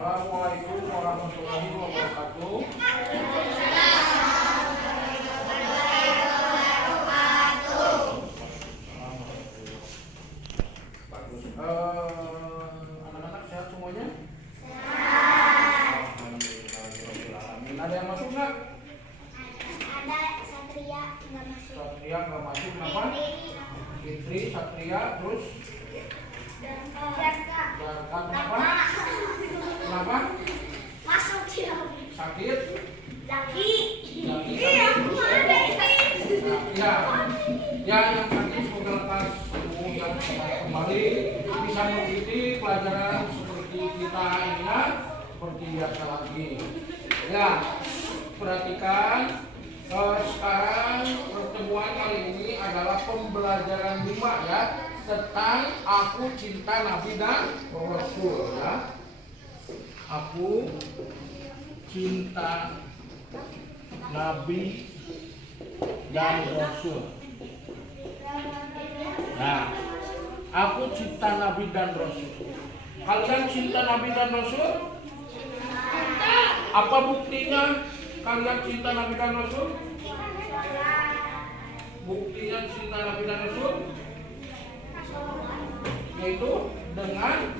Assalamualaikum warahmatullahi wabarakatuh. Bagus. Anak-anak sehat semuanya? Sehat. Alhamdulillahirobbilalamin. Ada yang masuk nggak? Ada Satria nggak masuk. Satria nggak masuk. Kenapa? Fitri, Satria, terus Jarka. Kenapa? Kenapa? Masuk dia. Sakit? Lagi. Iya, ya, yang tadi semoga lekas sembuh, yang kembali bisa mengikuti pelajaran seperti kita ini ya, seperti biasa lagi. Ya, perhatikan sekarang pertemuan kali ini adalah pembelajaran 5 ya, tentang aku cinta Nabi dan Rasul ya. Aku cinta Nabi dan Rasul. Nah, aku cinta Nabi dan Rasul. Kalian cinta Nabi dan Rasul? Apa buktinya kalian cinta Nabi dan Rasul? Buktinya cinta Nabi dan Rasul yaitu dengan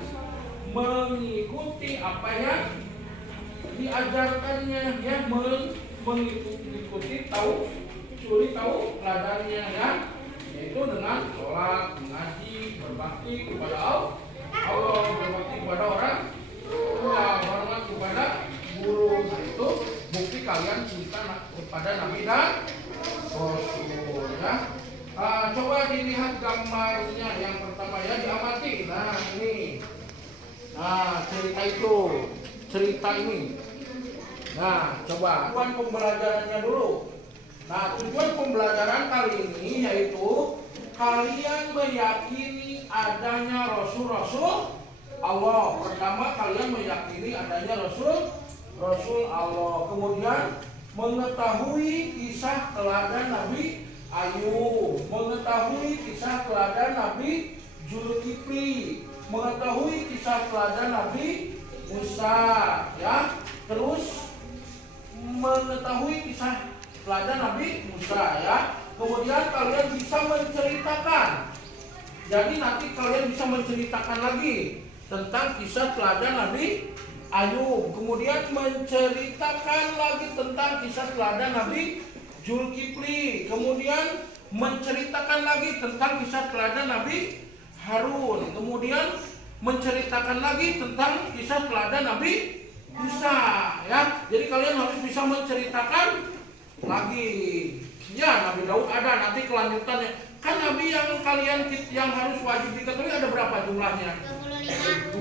mengikuti apa yang diajarkannya ya, mengikuti curi tahu teladannya ya, yaitu dengan sholat, mengaji, berbakti kepada Allah, berbakti kepada orang tua, hormat kepada guru. Nah, itu bukti kalian cinta kepada Nabi dan Rasul ya. Coba dilihat gambarnya yang pertama ya, diamati. Nah ini, nah cerita ini. Nah coba tujuan pembelajarannya dulu. Nah tujuan pembelajaran kali ini yaitu kalian meyakini adanya Rasul Allah. Pertama kalian meyakini adanya Rasul Allah. Kemudian mengetahui kisah teladan Nabi Ayub, mengetahui kisah teladan Nabi Zulkifli, mengetahui kisah teladan Nabi Musa ya, terus mengetahui kisah teladan Nabi Musa ya. Kemudian kalian bisa menceritakan, jadi nanti kalian bisa menceritakan lagi tentang kisah teladan Nabi Ayub, kemudian menceritakan lagi tentang kisah teladan Nabi Zulkifli, kemudian menceritakan lagi tentang kisah teladan Nabi Harun, kemudian menceritakan lagi tentang kisah teladan Nabi Musa ya. Jadi kalian harus bisa menceritakan lagi ya. Nabi Daud ada, nanti kelanjutannya kan Nabi yang kalian yang harus wajib diketahui ada berapa jumlahnya? 25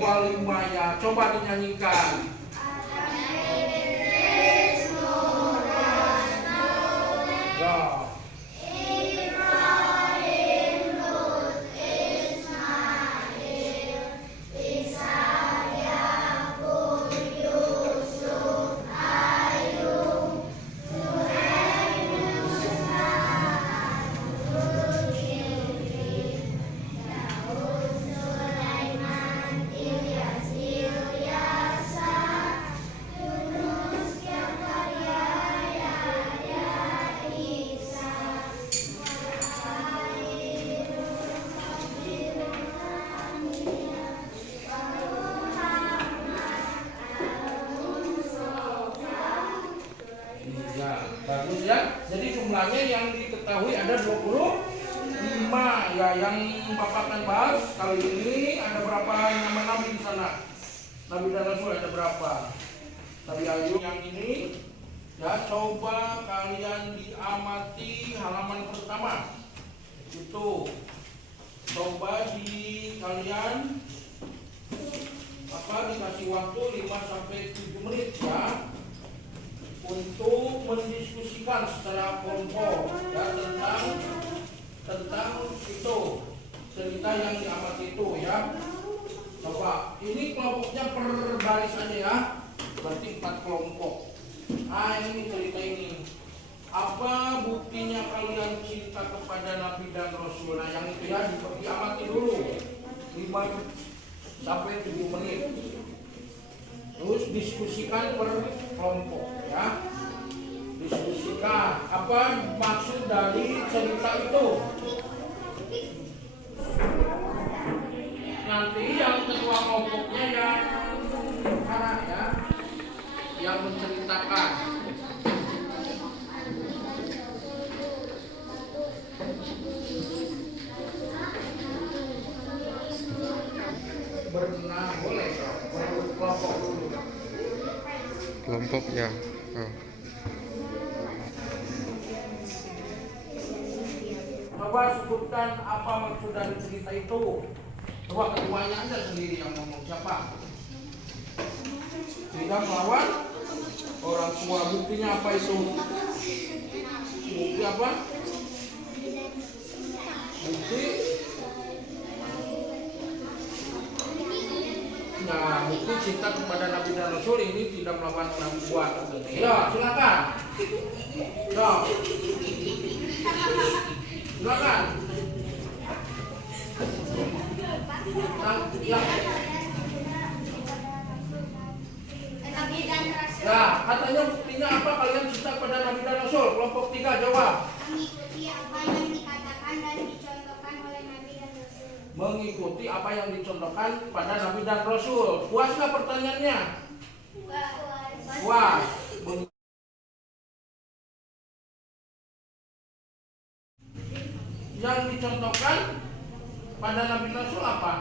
ya. Coba dinyanyikan. Ya. Bagus ya. Jadi jumlahnya yang diketahui ada 25 ya. Yang Bapak akan bahas kali ini ada berapa nama Nabi di sana? Nabi dan Rasul ada berapa? Nabi Ayub yang ini ya. Coba kalian diamati halaman pertama. Itu coba kalian dikasih waktu 5-7 menit ya, untuk mendiskusikan secara kelompok ya, tentang itu cerita yang diamati itu ya. Coba ini kelompoknya per baris aja ya, berarti 4 kelompok. Ini cerita ini. Apa buktinya kalian cinta kepada Nabi dan Rasul? Nah yang itu ya diamati dulu 5-7 menit. Terus diskusikan per kelompok ya. Diskusikan apa maksud dari cerita itu. Nanti yang ketua kelompoknya yang bicara ya, yang menceritakan. Berenang boleh, kelompok dulu. Kelompok ya. Oh. Coba sebutkan apa maksud dari cerita itu. Coba keduanya aja sendiri yang ngomong, siapa? Tidak melawan orang tua. Buktinya apa itu? Bukti apa? Bukti. Nah, bukti cinta kepada Nabi dan Rasul ini tidak melawan nubuat. Ya, silakan. Ya. Silakan. Ya. Ya, katanya buktinya apa kalian cinta pada Nabi dan Rasul? Kelompok 3 jawab. Mengikuti apa yang dikatakan dan dicontohkan oleh Nabi dan Rasul. Mengikuti apa yang dicontohkan pada Nabi dan Rasul. Puas nggak pertanyaannya? Puas. Yang dicontohkan pada Nabi dan Rasul apa?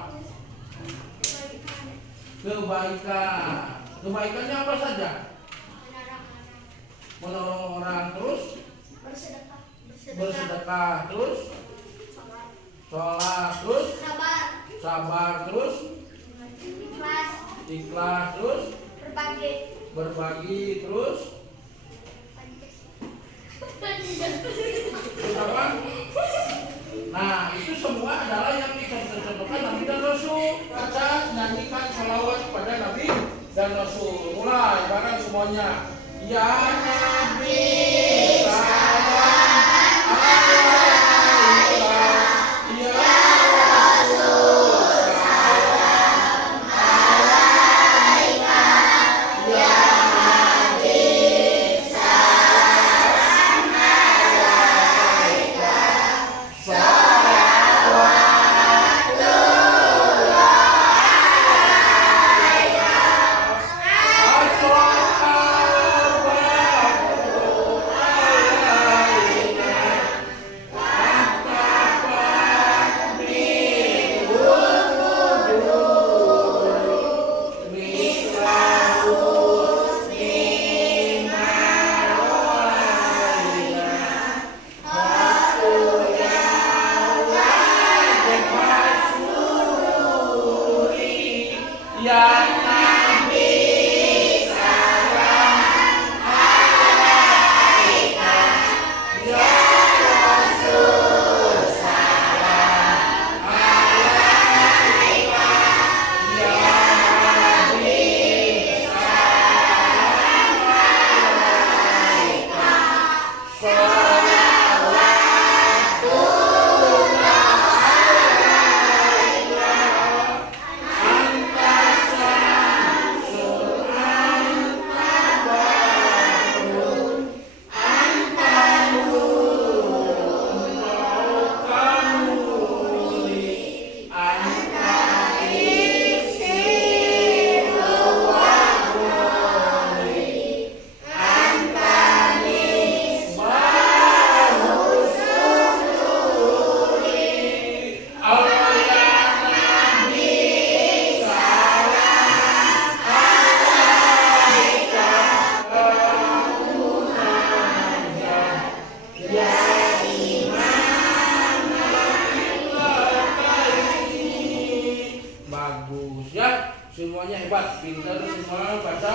Kebaikan. Kebaikannya apa saja? Menolong orang, terus bersedekah, terus sholat, terus sabar, terus ikhlas, terus berbagi, terus apa? Nah, itu semua adalah yang dicontohkan Nabi dan Rasul. Baca, nyanyikan sholawat pada Nabi dan Rasul. Mulai bareng semuanya. Ya Nabi salam alaika, ya Rasul salam alaika, ya Nabi salam alaika, semuanya hebat, pintar semua baca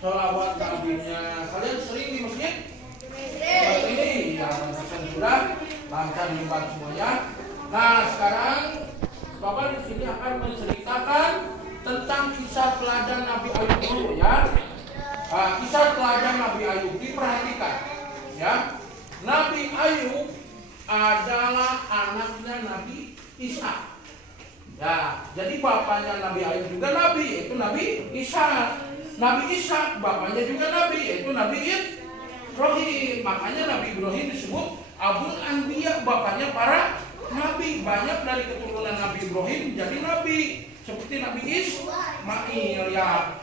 sholawat nabinya. Kalian sering di masjid? Ini ya, sudah lancar hebat semuanya. Nah sekarang Bapak di sini akan menceritakan tentang kisah teladan Nabi Ayub dulu ya. Kisah teladan Nabi Ayub diperhatikan ya. Nabi Ayub adalah anaknya Nabi Ishak. Ya, jadi bapaknya Nabi Ayub juga Nabi, yaitu Nabi Ishak. Nabi Ishak, bapaknya juga nabi, yaitu Nabi Ibrahim. Makanya Nabi Ibrahim disebut Abul Anbiya, bapaknya para nabi. Banyak dari keturunan Nabi Ibrahim jadi nabi, seperti Nabi Ismail ya.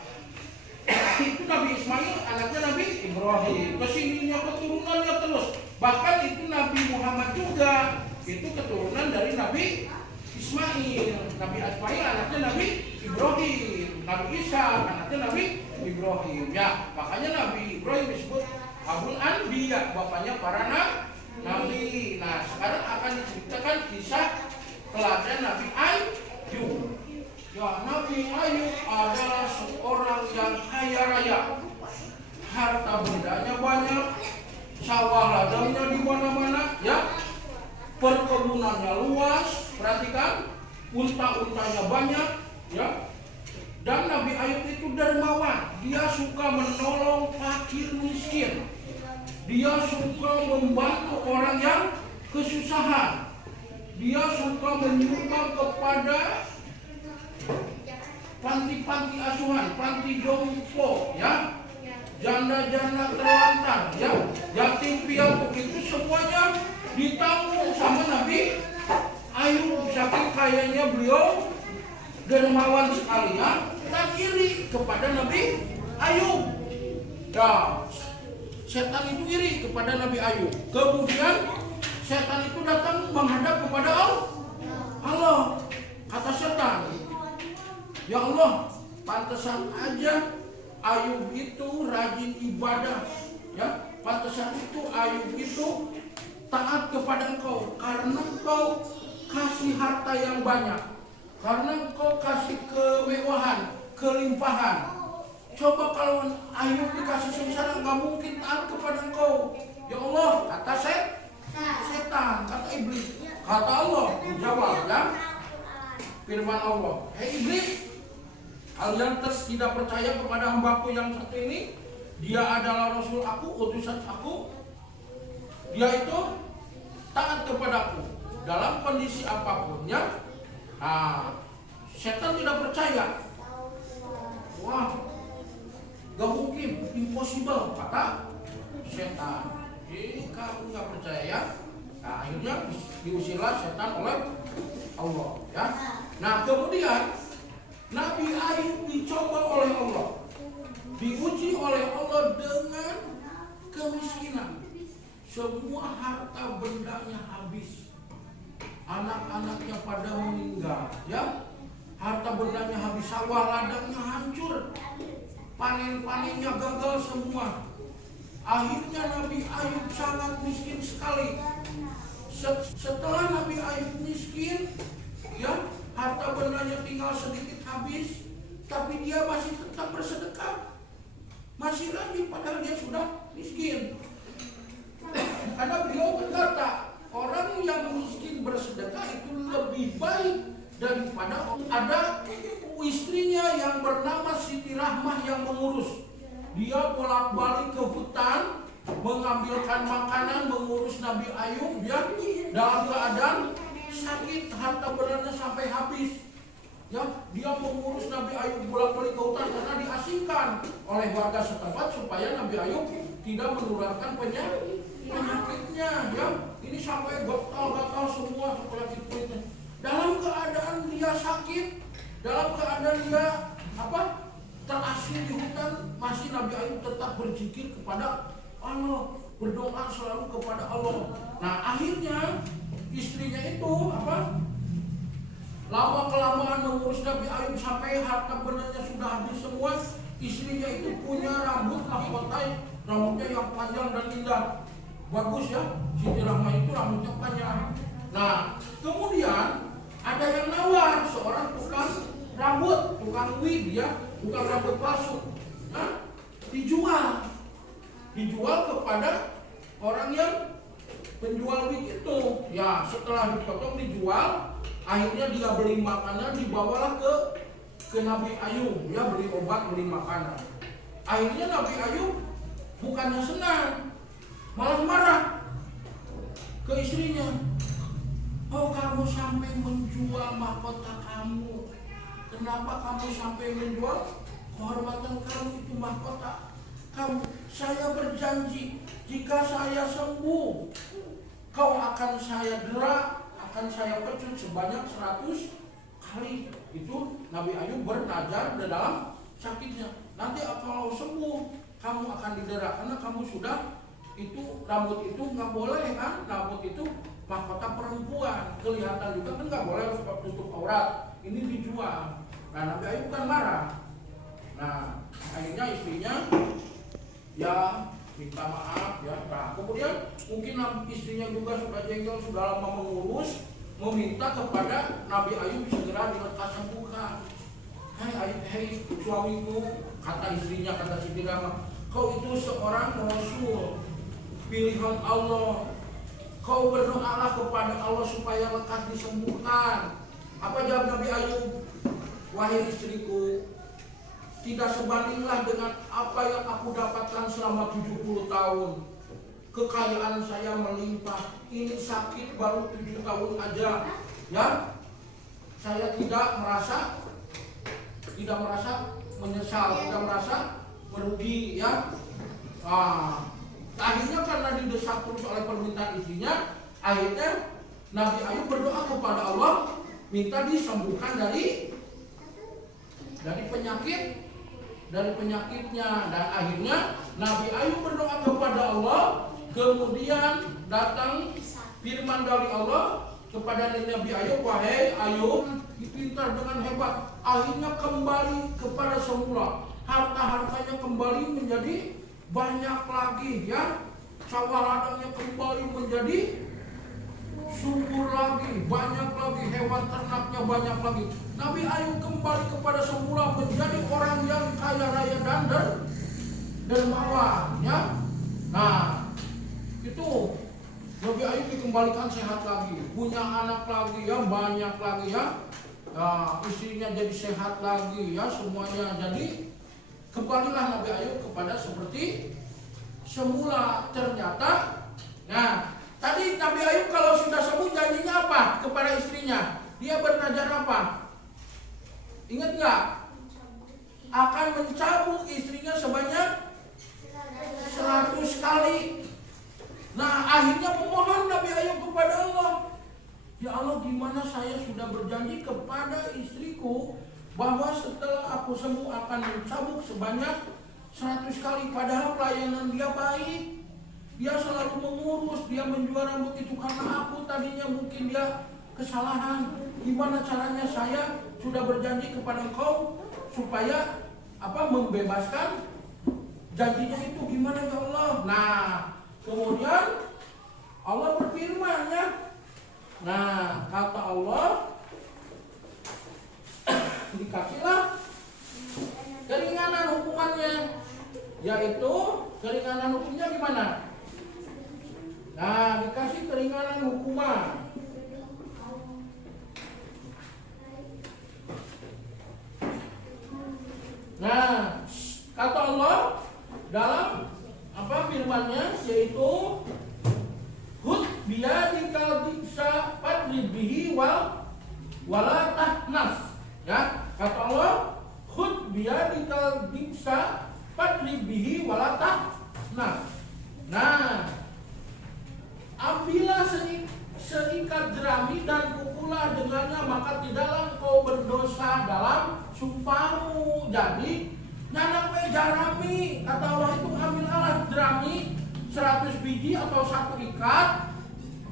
Itu Nabi Ismail anaknya Nabi Ibrahim. Kesininya keturunannya terus. Bahkan itu Nabi Muhammad juga itu keturunan dari Nabi Ismail. Nabi Ismail anaknya Nabi Ibrahim. Nabi Isa anaknya Nabi Ibrahim. Ya, makanya Nabi Ibrahim disebut Abul Anbiya, bapaknya para nabi. Nah, sekarang akan diceritakan kisah teladan Nabi Ayub. Ya, Nabi Ayub adalah seorang yang kaya raya. Harta bendanya banyak, sawah ladangnya di mana-mana, ya. Perkebunannya luas, perhatikan, unta-untanya banyak, ya. Dan Nabi Ayub itu dermawan. Dia suka menolong fakir miskin. Dia suka membantu orang yang kesusahan. Dia suka menyumbang kepada panti-panti asuhan, panti jompo, ya, janda-janda terlantar, ya, yatim piatu, itu semuanya ditanggung sama Nabi Ayub. Saking kayanya beliau dermawan sekali, ya, dan iri kepada Nabi Ayub. Ya, setan itu iri kepada Nabi Ayub. Kemudian setan itu datang menghadap kepada Allah. Kata setan, ya Allah, pantesan aja Ayub itu rajin ibadah, ya, pantesan itu Ayub itu taat kepada Engkau, karena Engkau kasih harta yang banyak, karena Engkau kasih kemewahan, kelimpahan. Coba kalau Ayub dikasih sengsara, nggak mungkin taat kepada Engkau. Ya Allah, kata setan, kata iblis, kata Allah, dijawab, ya, firman Allah, hei iblis, kalian tidak percaya kepada hambaku yang satu ini? Dia adalah Rasul aku, utusan aku. Dia itu taat kepadaku dalam kondisi apapun, ya. Nah, setan tidak percaya. Wah, gak mungkin, impossible, kata setan. Jadi kamu gak percaya, ya. Nah, akhirnya diusirlah setan oleh Allah, ya. Nah, kemudian Nabi Ayub dicoba oleh Allah, diuji oleh Allah dengan kemiskinan. Semua harta bendanya habis, anak-anaknya pada meninggal, ya. Harta bendanya habis, sawah ladangnya hancur, panen-panennya gagal semua. Akhirnya Nabi Ayub sangat miskin sekali. Setelah Nabi Ayub miskin, ya, harta bendanya tinggal sedikit habis, tapi dia masih tetap bersedekah, masih rajin padahal dia sudah miskin. Karena beliau berkata, orang yang miskin bersedekah itu lebih baik daripada ada istrinya yang bernama Siti Rahmah yang mengurus. Dia bolak-balik ke hutan, mengambilkan makanan, mengurus Nabi Ayub, ya, dalam keadaan sakit, harta bendanya sampai habis. Ya, dia mengurus Nabi Ayub bolak-balik ke hutan karena diasingkan oleh warga setempat supaya Nabi Ayub tidak menularkan penyakitnya. Ya, ini sampai gatal-gatal semua penyakit kulitnya. Dalam keadaan dia sakit, dalam keadaan dia terasing di hutan, masih Nabi Ayub tetap berzikir kepada Allah, berdoa selalu kepada Allah. Nah, akhirnya istrinya itu lama kelamaan mengurus Nabi Ayub sampai harta bendanya sudah habis semua. Istrinya itu punya rambut mahkota, rambutnya yang panjang dan indah, bagus, ya. Siti Rahmah itu rambutnya panjang. Nah, kemudian ada yang nawar, seorang tukang rambut, tukang wig, ya, tukang rambut palsu. Nah, dijual kepada orang yang penjual wig itu. Ya, setelah dipotong dijual, akhirnya dia beli makanan, dibawalah ke Nabi Ayub. Dia beli obat, beli makanan. Akhirnya Nabi Ayub bukannya senang, malah marah ke istrinya. Oh, kamu sampai menjual mahkota kamu. Kenapa kamu sampai menjual kehormatan kamu itu mahkota kamu. Saya berjanji jika saya sembuh, kau akan saya dera, akan saya pecut sebanyak 100 kali. Itu Nabi Ayub bernazar dalam sakitnya. Nanti kalau sembuh kamu akan didera, karena kamu sudah itu rambut itu nggak boleh kan, rambut itu mahkota perempuan, kelihatan juga kan nggak boleh sebab tutup aurat. Ini dijual. Nah Nabi Ayub kan marah. Nah akhirnya istrinya ya minta maaf ya. Nah kemudian mungkin istrinya juga sudah jengkel, sudah lama mengurus, meminta kepada Nabi Ayub segera dilekas sembuhkan. Hei suamiku, kata istrinya, kata Siti Rahma, kau itu seorang rasul pilihan Allah. Kau berdoalah kepada Allah supaya lekas disembuhkan. Apa jawab Nabi Ayub? Wahai istriku, tidak sebandinglah dengan apa yang aku dapatkan selama 70 tahun. Kekayaan saya melimpah. Ini sakit baru 7 tahun aja. Ya, saya tidak merasa menyesal, tidak merasa merugi ya. Akhirnya karena didesak terus oleh permintaan istrinya, akhirnya Nabi Ayub berdoa kepada Allah minta disembuhkan dari penyakitnya. Dan akhirnya Nabi Ayub berdoa kepada Allah, kemudian datang firman dari Allah kepada Nabi Ayub, wahai Ayub, pintar dengan hebat. Akhirnya kembali kepada semula, harta-hartanya kembali menjadi banyak lagi ya, sawah ladangnya kembali menjadi subur lagi, banyak lagi, hewan ternaknya banyak lagi. Nabi Ayub kembali kepada semula menjadi orang yang kaya raya dan dermawan ya. Nah itu Nabi Ayub dikembalikan sehat lagi, punya anak lagi ya, banyak lagi ya. Nah, istrinya jadi sehat lagi ya, semuanya jadi kembalilah Nabi Ayub kepada seperti semula. Ternyata, nah tadi Nabi Ayub kalau sudah sembuh janjinya apa kepada istrinya? Dia bernazar apa? Ingat nggak? Akan mencabuk istrinya sebanyak 100 kali. Nah akhirnya memohon Nabi Ayub kepada Allah, ya Allah, gimana saya sudah berjanji kepada istriku bahwa setelah aku sembuh akan mencabuk sebanyak 100 kali. Padahal pelayanan dia baik, dia selalu mengurus, dia menjual rambut itu karena aku tadinya mungkin dia kesalahan. Gimana caranya saya sudah berjanji kepada engkau supaya membebaskan janjinya itu, gimana ya Allah? Nah kemudian Allah berfirman ya. Nah kata Allah, dikasihlah keringanan hukumannya, yaitu keringanan hukumnya gimana? Nah dikasih keringanan hukuman. Nah kata Allah dalam firman-Nya, yaitu hud biyadikal diksa fadribihi wala tahnaf. Ya, kata Allah, khud biyadikal diksa fadribihi wala tahnaf. Nah, ambillah seikat jerami dan pukullah dengannya, maka tidaklah kau berdosa dalam sumpahmu. Jadi nyanak jerami, kata Allah itu ambil alat jerami 100 biji atau 1 ikat,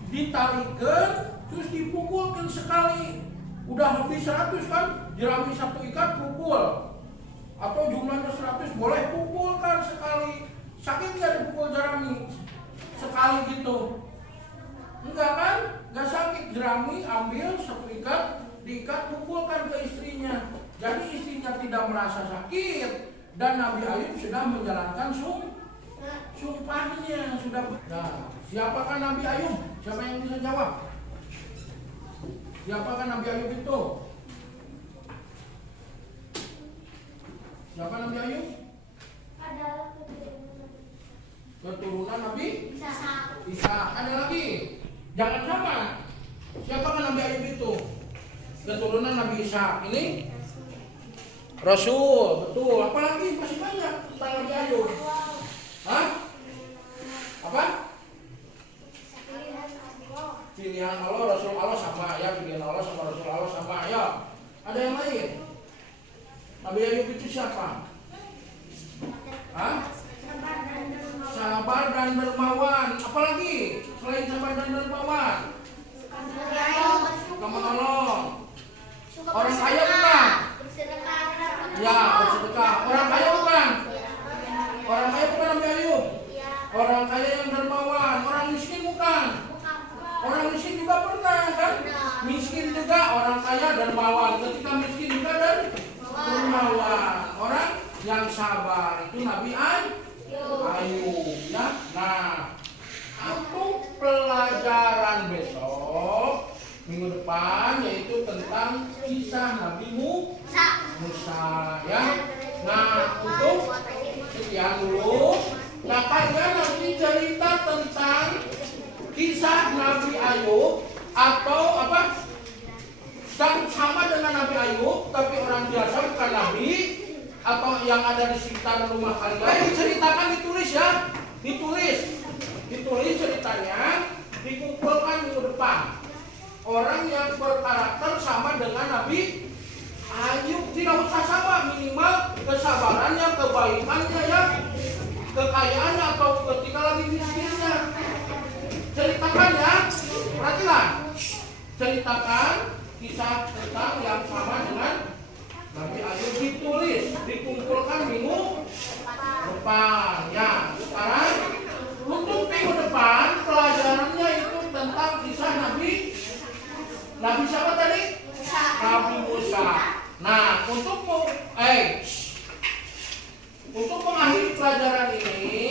ditalikan terus dipukulkan sekali. Udah habis 100 kan, jerami 1 ikat pukul, atau jumlahnya 100 boleh pukulkan sekali. Sakit nggak dipukul jerami sekali gitu? Enggak kan? Nggak sakit. Jerami ambil 1 ikat, diikat, pukulkan ke istrinya. Jadi istrinya tidak merasa sakit, dan Nabi Ayub sudah menjalankan sumpahnya sudah. Nah, siapakah Nabi Ayub? Siapa yang bisa jawab? Siapakah Nabi Ayub itu? Siapa Nabi Ayub? Adalah Keturunan Nabi Isa. Ada lagi? Jangan sama. Siapakah Nabi Ayub itu? Keturunan Nabi Isa. Ini Rasul, betul. Apalagi masih banyak tentang Nabi Ayub. Hah? Apa? Pilihan Allah, Rasul Allah sama ya. Pilihan Allah sama Rasul Allah sama ya. Ada yang lain? Nabi Ayub itu siapa? Hah? Sabar dan dermawan. Apalagi selain sabar dan dermawan? Suka menolong. Orang kaya bukan? Ya, bersedekah. Orang kaya bukan? Orang kaya bukan Nabi Ayub? Orang kaya yang dermawan. Orang miskin bukan? Orang miskin juga pernah kan? Miskin juga, orang kaya dermawan. Ketika miskin juga dermawan. Orang yang sabar itu Nabi Ayub ya. Nah, untuk pelajaran besok minggu depan yaitu tentang kisah Nabi Musa ya. Nah, untuk sekian dulu. Nah, kalian nanti cerita tentang kisah Nabi Ayub atau apa? Sama dengan Nabi Ayub tapi orang biasa bukan Nabi, atau yang ada di sekitar rumah kalian diceritakan, ditulis ya, ditulis ceritanya, dikumpulkan minggu depan. Orang yang berkarakter sama dengan Nabi Ayub, tidak usah sama, minimal kesabarannya, kebaikannya ya, kekayaannya atau ketika lagi miskinnya. Ceritakan ya, perhatikan, ceritakan kisah tentang yang sama dengan Nabi Ayub, ditulis, dikumpulkan minggu depan ya. Sekarang untuk minggu depan pelajarannya itu tentang kisah Nabi siapa tadi? Nabi Musa. Nah, untuk mengakhiri pelajaran ini,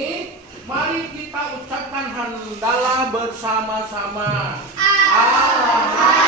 mari kita ucapkan hamdalah bersama-sama. Allah